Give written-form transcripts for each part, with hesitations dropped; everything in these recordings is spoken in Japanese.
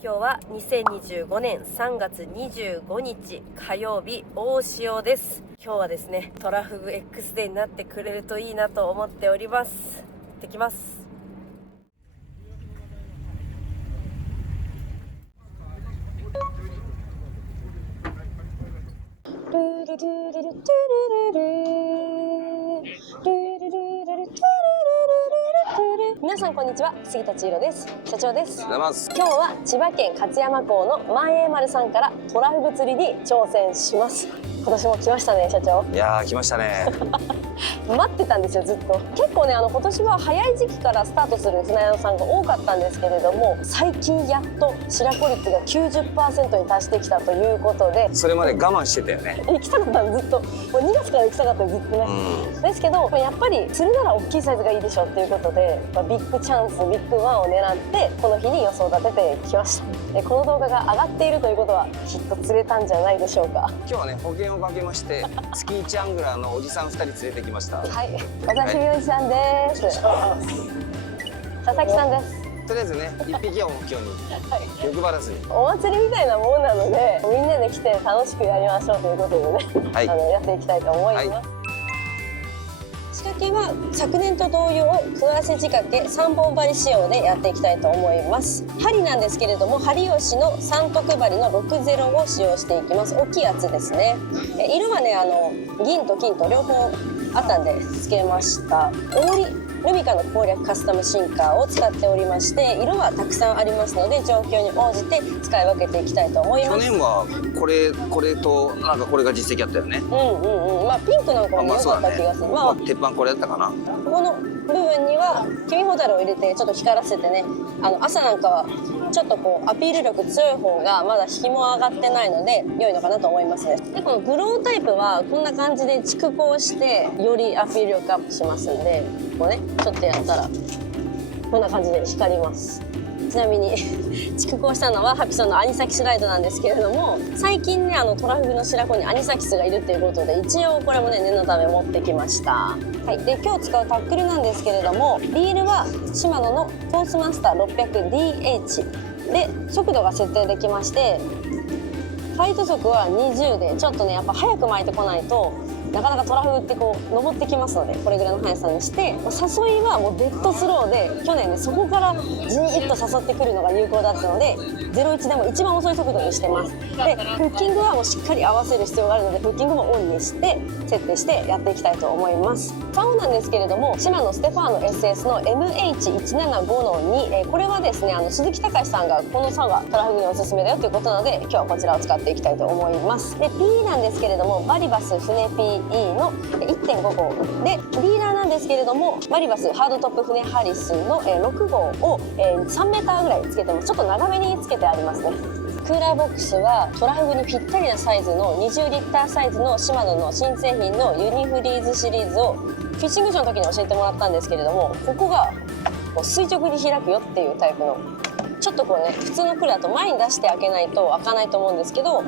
今日は2025年3月25日火曜日大潮です。今日はですねトラフグ X デーになってくれるといいなと思っております。行ってきます。皆さんこんにちは、杉田千尋です。社長です。今日は千葉県勝山港の万栄丸さんからトラフグ釣りに挑戦します。今年も来ましたね、社長。いやー来ましたね待ってたんですよ、ずっと。結構ね、今年は早い時期からスタートする船宿さんが多かったんですけれども、最近やっと白子率が 90% に達してきたということで。それまで我慢してたよね。行きたかったのずっと。もう2月から行きたかったのずっとね、ですけどやっぱり釣るなら大きいサイズがいいでしょっていうことで、ビッグチャンスビッグワンを狙ってこの日に予想を立ててきました。この動画が上がっているということはきっと釣れたんじゃないでしょうか。今日はね保険をかけましてスキーチアングラーのおじさん2人連れてきました。はい、お刺身おじさんです、佐々木さんです。とりあえずね1匹を目標に欲張らずに、お祭りみたいなもんなのでみんなで来て楽しくやりましょうということでね、はい、やっていきたいと思います。はい、仕掛けは昨年と同様クワセ仕掛け3本針仕様でやっていきたいと思います。針なんですけれども針吉の三徳針の60を使用していきます。大きいやつですね。色はね銀と金と両方あったんでつけました。重りルミカの攻略カスタムシンカーを使っておりまして、色はたくさんありますので状況に応じて使い分けていきたいと思います。去年はこれとなんかこれが実績あったよね。まあピンクなんかも良かった気がする。まあ鉄板これやったかな。この部分には黄身ホタルを入れてちょっと光らせてね、朝なんかはちょっとこうアピール力強い方がまだ引きも上がってないので良いのかなと思いますね。でこのグロータイプはこんな感じで蓄光してよりアピール力アップしますんで、こうねちょっとやったらこんな感じで光ります。ちなみに蓄光したのはハピソンのアニサキスライドなんですけれども、最近ねトラフグの白子にアニサキスがいるということで一応これもね念のため持ってきました。はい、で今日使うタックルなんですけれども、リールはシマノのコースマスター 600DH で速度が設定できまして、ファイト速は20でちょっとねやっぱ早く巻いてこないとなかなかトラフグってこう登ってきますので、これぐらいの速さにして、誘いはもうデッドスローで去年ねそこからじーっと誘ってくるのが有効だったので01でも一番遅い速度にしてます。でフッキングはもうしっかり合わせる必要があるのでフッキングもオンにして設定してやっていきたいと思います。竿なんですけれどもシマノステファーノ SS の MH175-2、これはですね鈴木隆さんがこの竿がトラフグにおすすめだよということなので今日はこちらを使っていきたいと思います。で P なんですけれどもバリバス船 Pの 1.5 号で、リーダーなんですけれどもバリバスハードトップ船ハリスの6号を3メーターぐらいつけてます。ちょっと長めにつけてありますね。クーラーボックスはトラフグにぴったりなサイズの20リッターサイズのシマノの新製品のユニフリーズシリーズをフィッシングショーの時に教えてもらったんですけれども、ここがこう垂直に開くよっていうタイプの、ちょっとこうね普通のクーラーと前に出して開けないと開かないと思うんですけど、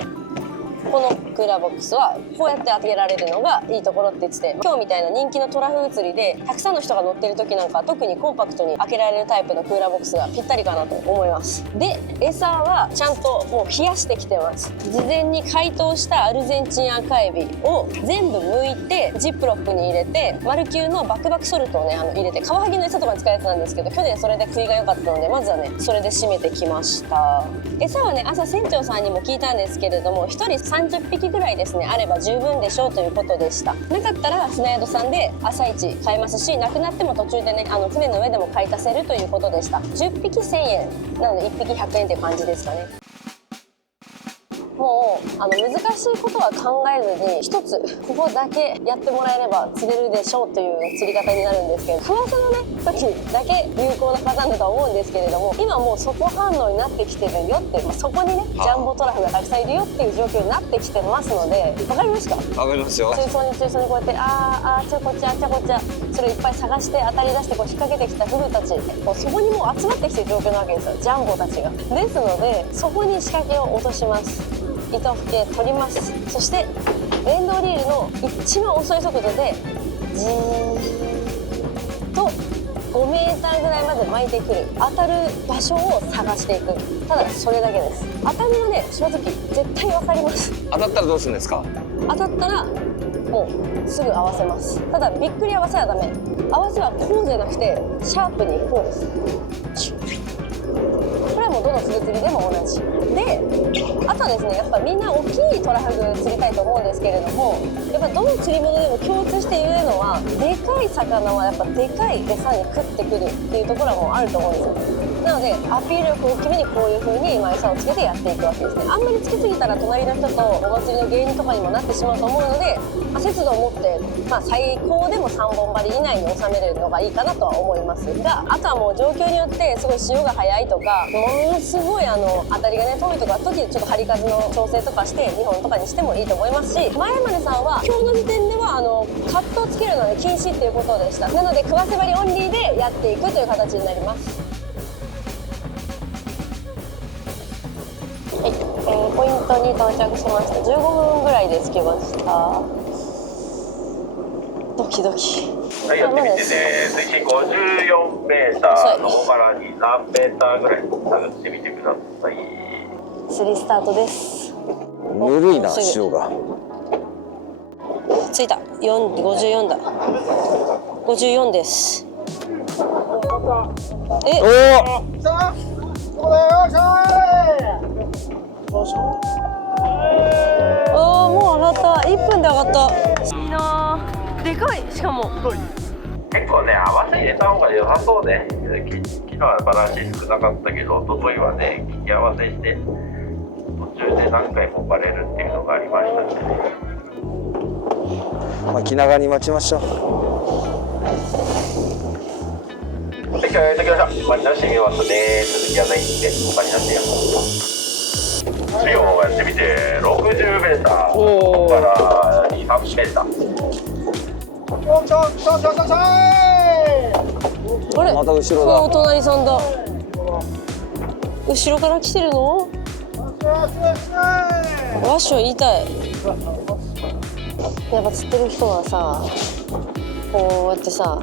このクーラーボックスはこうやって開けられるのがいいところって言ってて、今日みたいな人気のトラフグ釣りでたくさんの人が乗ってる時なんか特にコンパクトに開けられるタイプのクーラーボックスがぴったりかなと思います。で餌はちゃんともう冷やしてきてます。事前に解凍したアルゼンチン赤エビを全部剥いてジップロックに入れて、マルキューのバクバクソルトをね入れて、カワハギの餌とかに使うやつなんですけど去年それで食いが良かったのでまずはねそれで締めてきました。餌はね朝船長さんにも聞いたんですけれども1人30匹ぐらいですねあれば十分でしょうということでした。なかったら船宿さんで朝一買えますし、なくなっても途中でね船の上でも買い足せるということでした。10匹1000円なので1匹100円という感じですかね。もう難しいことは考えずに一つここだけやってもらえれば釣れるでしょうという釣り方になるんですけど、クワセのね時だけ有効なパターンだとは思うんですけれども、今もうそこ反応になってきてるよっていう、そこにねジャンボトラフがたくさんいるよっていう状況になってきてますので、わかりますか？わかりますよ。中層にこうやってあちゃこちゃそれをいっぱい探して当たり出してこう引っ掛けてきたフグたち、こうそこにもう集まってきてる状況なわけですよ、ジャンボたちが。ですのでそこに仕掛けを落とします。糸吹け取ります。そして電動リールの一番遅い速度でじーっと5メーターぐらいまで巻いてくる当たる場所を探していく、ただそれだけです。当たりはね正直絶対わかります。当たったらどうするんですか？当たったらもうすぐ合わせます。ただびっくり合わせはダメ。合わせはこうじゃなくてシャープにこうです。これはもうどの釣りでも同じで、あとはですねやっぱみんな大きいトラフグ釣りたいと思うんですけれども、やっぱどの釣り物でも共通して言えるのは、でかい魚はやっぱでかい餌に食ってくるっていうところはもうあると思うんですよ。なのでアピール力を大きめにこういう風に餌をつけてやっていくわけですね。あんまりつけすぎたら隣の人とお祭りの原因とかにもなってしまうと思うので、節度を持って、最高でも3本針以内に収めるのがいいかなとは思いますが、あとはもう状況によってすごい潮が速いとかものすごい当たりがね遠いとか時にちょっと針数の調整とかして2本とかにしてもいいと思いますし、前までさんは今日の時点ではカットをつけるので禁止っていうことでした。なので食わせ針オンリーでやっていくという形になります。はい、ポイントに到着しました。15分ぐらいで着きました。ドキドキ。はい、やってみてね。水深54メーター、そこからに何メーターぐらい探ってみてください。釣りスタートです。ぬるいな潮が。着いた。54だ。54です。え？もう上がった。1分で上がった。いいなぁ。でかい。しかも結構ね、合わせ入れた方が良さそうね。昨日はバランス少なかったけど、一昨日はね、引き合わせして途中で何回もバレるっていうのがありましたね。気長に待ちましょう。はい、今日やってきました。マリナしてみますね。続きはないんで、マリナしてよ。水温をやってみて60メーター、ここから2、3メーター。あれ？また後ろだ。お隣さんだ。後ろから来てるの？わっしょ言いたい。やっぱ釣ってる人はさ、こうやってさ、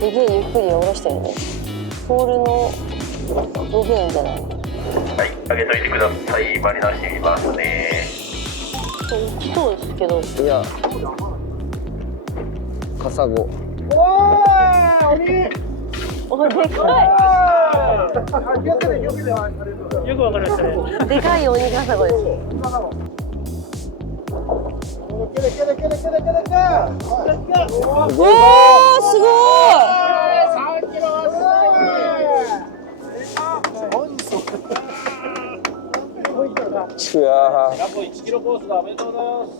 指ゆっくり下ろしてるね。ポールの動きなんじゃない？はい、上げといてください。マリナしてみますね。そうですけど。いや、カサゴ。お、でかい。よくわかりましたね。でかいオニカサゴです。おー、すごい。うわー。約1キロコースだ。おめでとうございます。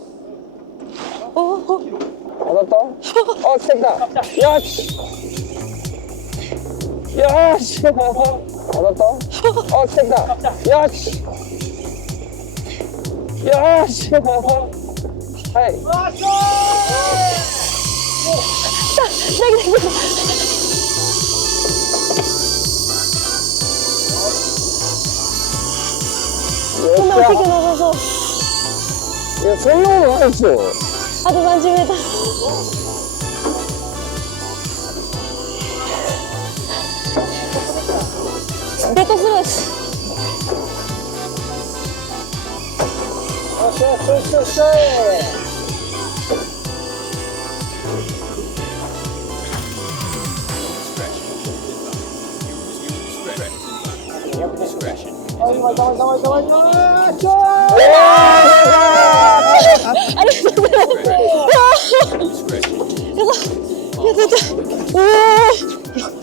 当たった？あ、来た来た。よし。よし。当たった？あ、来た来た。よし。よし。はい。こんな大きくなさそう。いや、そんなことないですよ。あと30メーター。デッドスルース。よしよしよしよし。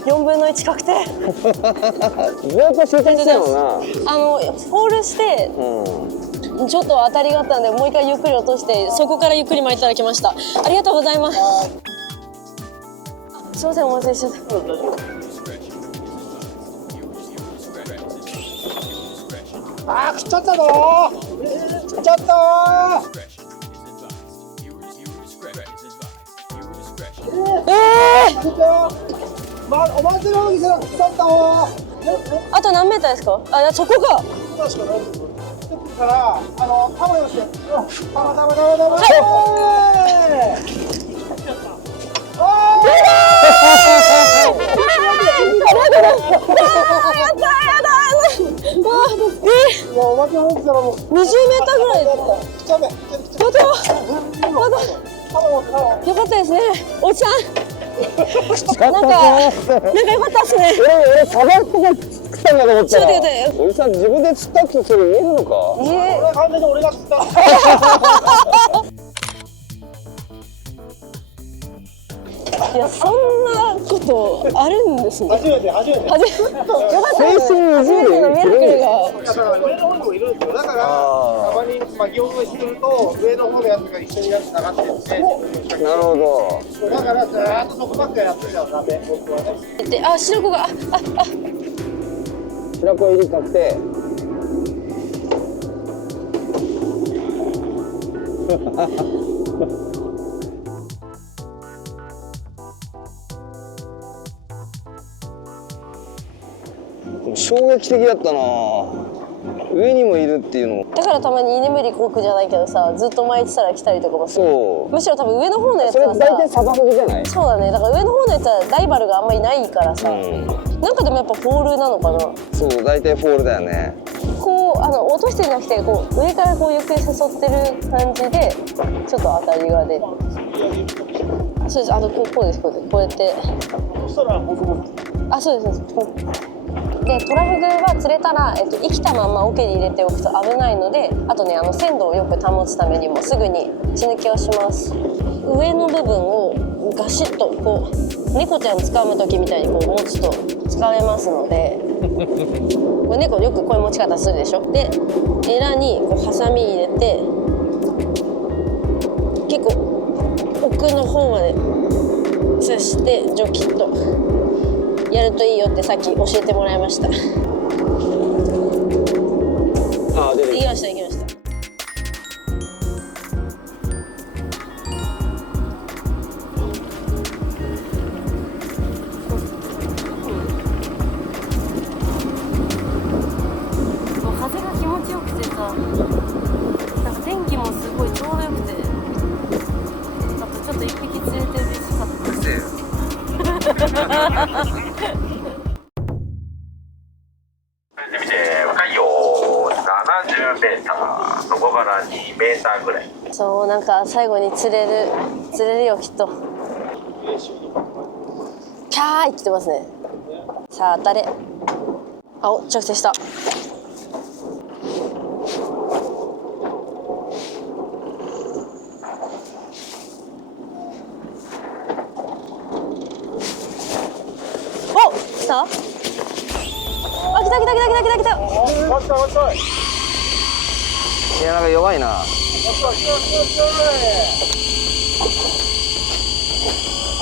4分の1確定。ずっと集中してるのな。ホールして、ちょっと当たりがあったんで、もう一回ゆっくり落として、そこからゆっくり巻いたら来ました。ありがとうございます。すいません、お待たせしちゃった。あー、食っちゃったぞー。食っちゃったー。お祭りの店が食っちゃったわー。あと何メーターですか？あ、そこか。今しかないですよ。から、タモリをして。タモ。待って起きたらもう20メーターぐらい。来ちゃうね。まだよかったですね。おじさん。なんか良かったですね。俺サバとか食ったんだと思ったら。ちょっと待って。おじさん自分で釣ったってそれ言えるのか。完全に俺が釣った。いや、そんなことあるんですね。初めて。よかったですね。初めてのミラクルが。だから上の方にもいるんですよ。だからたまに巻き起こしすると上の方のやつが一緒になって流ってるんで。なるほど。だからずーっとそこばっかりやってるじゃダメ。僕はね。で、あ、白子が、白子入り確定。衝撃的だったな。上にもいるっていうのも。だからたまに居眠りこくじゃないけどさ、ずっと巻いてたら来たりとかもする。そう。むしろ多分上の方のやつそれはさ、大体サバフグじゃない。そうだね。だから上の方のやつはライバルがあんまりいないからさ、なんかでもやっぱポールなのかな。そう大体フォールだよね。こう落としてじゃなくて、こう上からこうゆっくり誘ってる感じでちょっと当たりが出る。そうです。こうですこうやって。そしたらボソボソ。あ、そうですそうです。でトラフグは釣れたら、生きたまま桶に入れておくと危ないので、あとね鮮度をよく保つためにもすぐに血抜きをします。上の部分をガシッとこう猫ちゃん掴む時みたいにこう持つと掴めますのでこれ猫よくこういう持ち方するでしょ。でエラにこうハサミ入れて結構奥の方まで刺してジョキッとやるといいよってさっき教えてもらいました。あ、出て行きました行きました。もう風が気持ちよくてさ、なんか天気もすごいちょうどよくて、あとちょっと一匹釣れて嬉しかったです。見て深いよ。70メーター、そこから2メーターぐらい。そう、なんか最後に釣れるよきっと。キャーいってますね。さあ当たれ。あ、お、着地した。お、来た？あ、来た。いやなんか弱いな。あ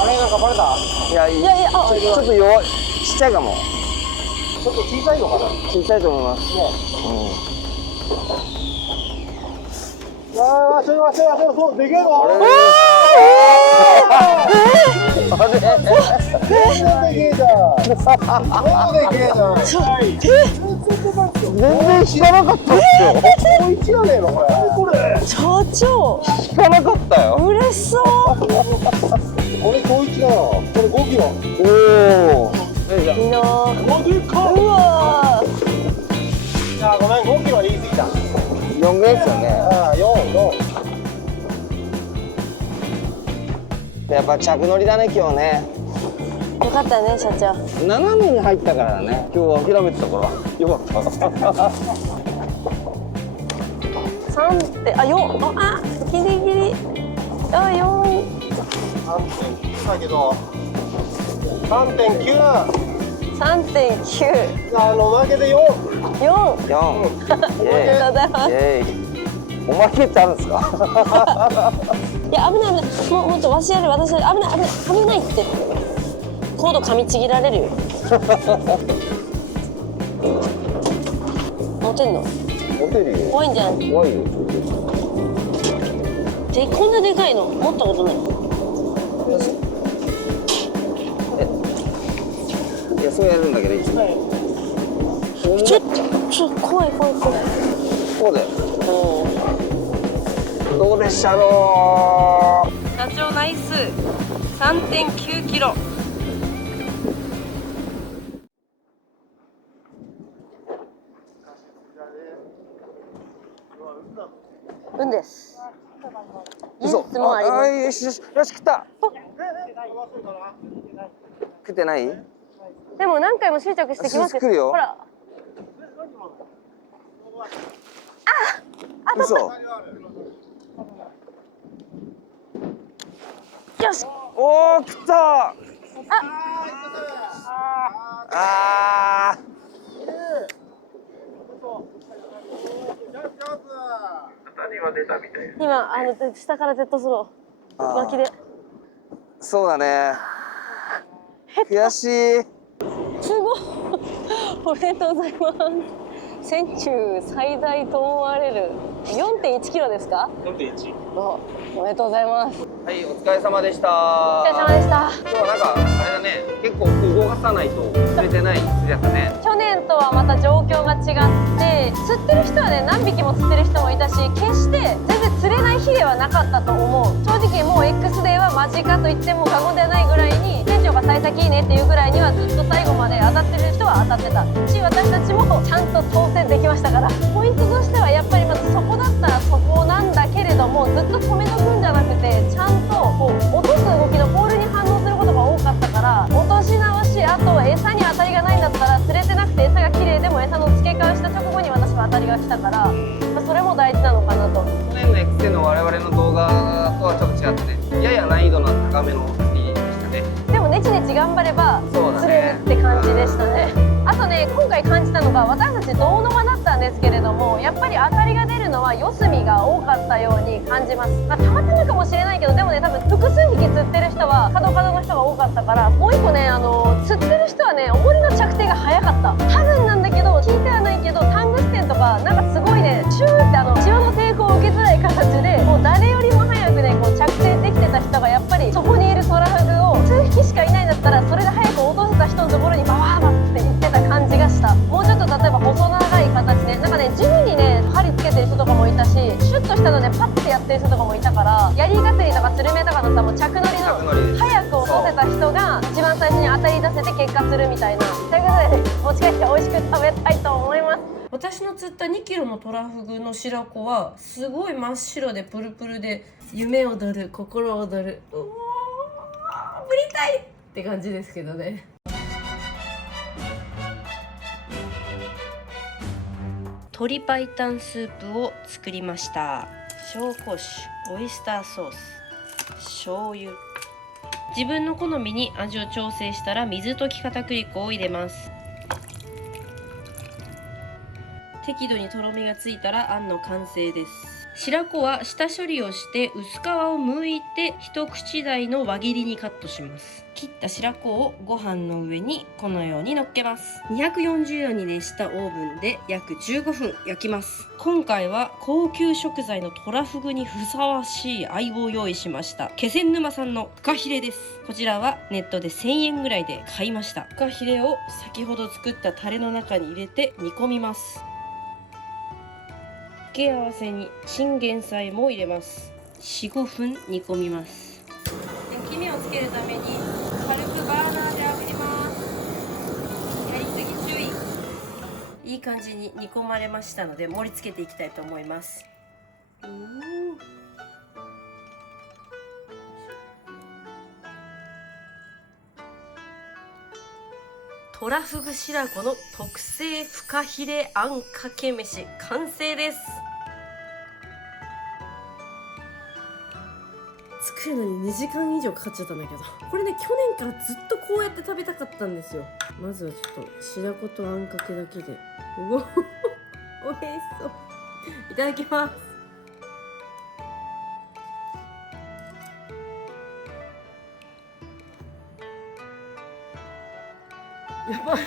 れなんかバレた？いやちょっと弱い。ちっちゃいかも。ちょっと小さいのかな？小さいと思います。ああ、それそうでけえの？全然でけえじゃん。もうでけえじゃん。全然知らなかったっすよ。高一やねえのこれ。社長、聞かなかったよ。嬉しそう。これ高一だよ。これ5キロ。おお。いいなぁ。でかうわいやごめん5キロは言い過ぎた。4ぐらいですよね。ああ4。やっぱ着乗りだね今日ね。ー、よかったね社長。斜めに入ったからね。今日は諦めてたからよかった。3ってあ4あギリギリあ4。3.9だけど3.9。3.9。負けで4。4。4。ありがとうございます。イエーイ。おまけってあるんですか？いや危ない。もっとわしやる私やる。危ないって。コード噛みちぎられるよ。持てんの？持てるよ。怖いんじゃん。怖いよ。こんなでかいの持ったことない。いやそうやるんだけどいい。ちょっと怖い。そうだよ。どうでしたろう。社長ナイス。3.9 キロ。嘘。質問あります。よしよしよし、食った。食ってない？でも何回も執着してきますすくるよほら。嘘。よし。おお、食った。あ当たりは出たみたいです。今下からジェットスロー脇で。そうだね。悔しい。すごい。おめでとうございます。船中最大と思われる 4.1 キロですか？ 4.1。おめでとうございます。はい、お疲れ様でした。お疲れ様でした。今日はなんかあれだね、結構動かさないと釣れてない釣りだったね。去年とはまた状況が違って釣ってる人はね何匹も釣ってる人もいたし決して全然釣れない日ではなかったと思う。正直もう X デーは間近と言っても過言ではないぐらいに船長が幸先いいねっていうぐらいにはずっと最後まで当たってる人は当たってたし私たちもちゃんと挑戦できましたからポイントとしてはやっぱりまずそこだったらそこなんだけれどもずっと止めとくんじゃなくてちゃんとこう落とす動きのポールに反応することが多かったから落とし直しあと餌に当たりがないんだったら釣れてなくて餌が綺麗でも餌の付け替えした直後に私は当たりが来たから、それも大事なのかなと。去年の X での我々の動画とはちょっと違ってね、やや難易度の高めの釣りでしたね。でもネチネチ頑張れば釣れるって感じでしたね。あとね今回感じたのが私たち胴の間だったんですけれどもやっぱり当たりが出るのは四隅が多かったように感じます、たまたまかもしれないけどでもね多分複数匹釣ってる人は角々の人が多かったからもう一個ね釣ってる人はね重りの着底が早かった多分なんだけど聞いてはないけどタングステンとかなんかすごいねシューって潮の抵抗を受けづらい形でもう誰よりも早くねこう着底できてた人がやっぱりそこにいるトラフグを数匹しかいないんだったらそれで早く落とせた人のところにババーバって行ってた感じがした。もうちょっと例えば細長い形ねなんかね地味にね針つけてる人とかもいたしシュッとしたのでパッてやってる人とかもいたからやりがつりとかスルメとかのさもう着乗りの早く落とせた人が一番最初に当たり出せて結果するみたいなということで、ね、持ち帰って美味しく食べたいと思います。私の釣った2キロのトラフグの白子はすごい真っ白でプルプルで夢躍る心躍るうおーぶりたいって感じですけどね。鶏白湯スープを作りました。紹興酒、オイスターソース、醤油。自分の好みに味を調整したら水溶き片栗粉を入れます。適度にとろみがついたらあんの完成です。白子は下処理をして薄皮を剥いて一口大の輪切りにカットします。切った白子をご飯の上にこのように乗っけます。240度に熱したオーブンで約15分焼きます。今回は高級食材のトラフグにふさわしい鮎を用意しました。気仙沼産のフカヒレです。こちらはネットで1000円ぐらいで買いました。フカヒレを先ほど作ったタレの中に入れて煮込みます。付け合わせにチンゲン菜も入れます。 4,5 分煮込みます。焼き目をつけるために軽くバーナーで炙ります。やりすぎ注意。いい感じに煮込まれましたので盛り付けていきたいと思います。トラフグ白子の特製フカヒレあんかけ飯完成です。作るのに2時間以上かかっちゃったんだけどこれね去年からずっとこうやって食べたかったんですよ。まずはちょっと白子とあんかけだけでおいしそういただきます。やばい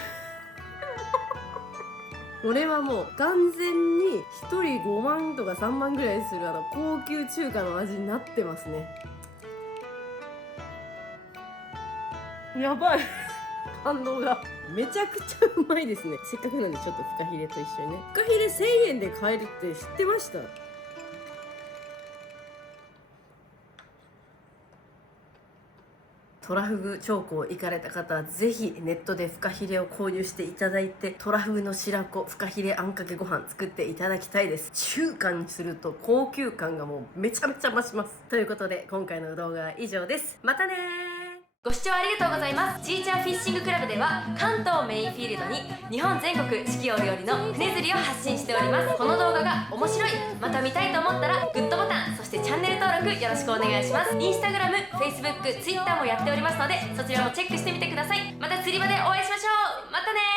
これはもう完全に1人5万とか3万ぐらいする高級中華の味になってますね。やばい感動がめちゃくちゃうまいですね。せっかくなんでちょっとフカヒレと一緒にね。フカヒレ1000円で買えるって知ってました？トラフグ長江行かれた方はぜひネットでフカヒレを購入していただいて、トラフグの白子フカヒレあんかけご飯作っていただきたいです。中華にすると高級感がもうめちゃめちゃ増します。ということで今回の動画は以上です。またねー。ご視聴ありがとうございます。ちーちゃんフィッシングクラブでは関東メインフィールドに日本全国四季折々の船釣りを発信しております。この動画が面白い、また見たいと思ったらグッドボタン、そしてチャンネル登録よろしくお願いします。インスタグラム、フェイスブック、ツイッターもやっておりますので、そちらもチェックしてみてください。また釣り場でお会いしましょう。またねー。